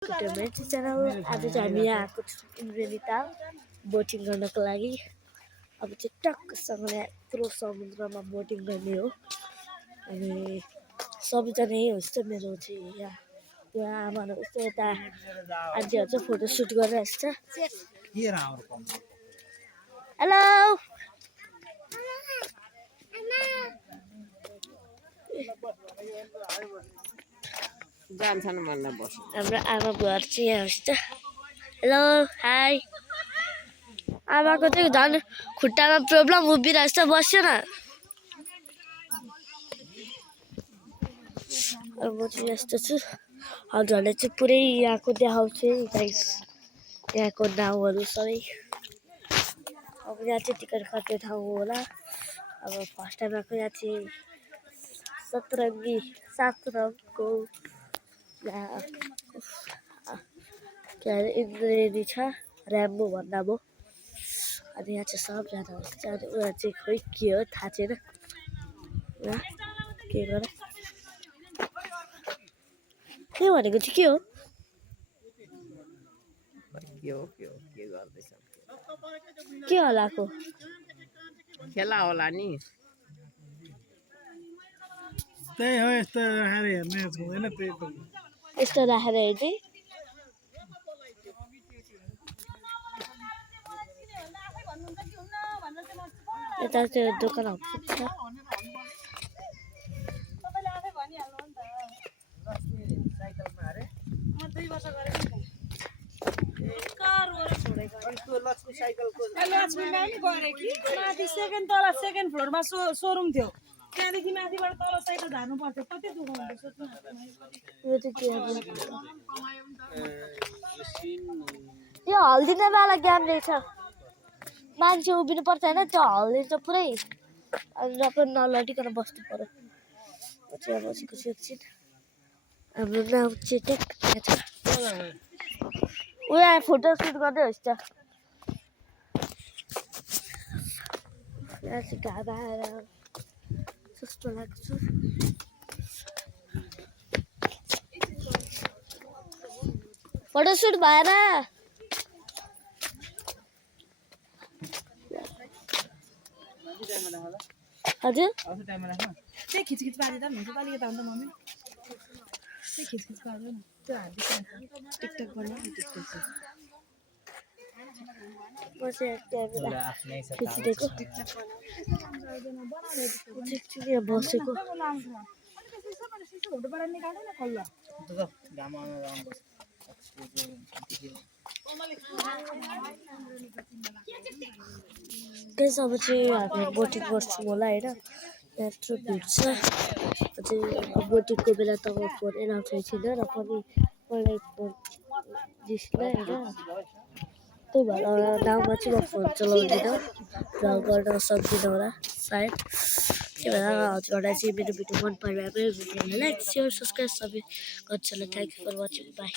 Mechi channel आज चाहिँ हामी यहाँ आएको छौँ इन्द्रेणी ताल बोटिङ गर्नको लागि। अब चाहिँ टक्कसँगले पुरो समुद्रमा बोटिङ गर्ने हो। अनि सबैजना यही होस् त मेरो चाहिँ यहाँ आमाहरू यस्तो यता आन्टीहरू चाहिँ फोटोसुट गरिरहेको छ। हेलो जान्छन् भन्दा बस्छ। हाम्रो आमा बुवाहरू चाहिँ यहाँ होस् त। Hello hi. आमाको चाहिँ झन् खुट्टामा प्रब्लम उभिरहेछ त बस्यो न। अब म चाहिँ यस्तो छु। हजुरहरूले चाहिँ पुरै यहाँको देखाउँछु है गाइस, यहाँको नाउँहरू सबै। अब यहाँ चाहिँ टिकट काट्ने ठाउँ होला। अब फर्स्ट टाइम आएको यहाँ चाहिँ सतरङ्गीको यहाँ के अरे इन्द्रेणी छ, ऱ्याम्बो भन्दा अब। अनि यहाँ चाहिँ सबजना हुन्छ। अनि उनीहरू चाहिँ खोइ के हो थाहा छैन के गर के भनेको चाहिँ के हो के होलाको खेला होला नि। त्यही हो, यस्तो राखेर हेर्ने हुँदैन। त्यही त यस्तो राखेर हेर्ने। यता त्यो दोकानहरू छ। सेकेन्ड फ्लोरमा सोरुम थियो। त्यहाँदेखि माथिबाट तल साइड झार्नु पर्थ्यो। कति दुःख हुन्छ सोच्नु। यो हल्दिने वाला गेम रहेछ। मान्छे उभिनु पर्छ होइन, त्यो हल्दिन्छ पुरै। अनि र पनि नलटिकन बस्नु पर्यो। म चाहिँ यहाँ बसेको छु एकछिन। हाम्रो नाम चाहिँ टेक छ। उयो फोटोसुट गर्दै होस् त। यहाँ चाहिँ घाम आएर कस्तो लाग्छ। फोटोसुट भएन। हजुर त्यही खिचखिच पारिँदा पनि हुन्छ। अलिकति अन्त मम्मी त्यही खिचखिच पार्दैन। त्यो हाल्दै टिकटक गर्नु म चाहिँ क्यामेरा खिचिदिएको यहाँ बसेको। त्यस अब चाहिँ हामी बोटिङ गर्छौँ होला होइन। यत्रो भिड छ। अझै बोटिङको बेला त म फोन एलाउ छैन र पनि मलाई फोन जिस्किँदैन होइन। त्यही भएर नाउँमा चाहिँ म फोन चलाउँदिनँ र गर्न सक्दिनँ होला सायद। त्यही भएर हजुरहरूलाई चाहिँ मेरो भिडियो मन पऱ्यो भने मेरो भिडियोलाई लाइक सेयर सब्सक्राइब सबै गर्छु होला। Thank you for watching. By.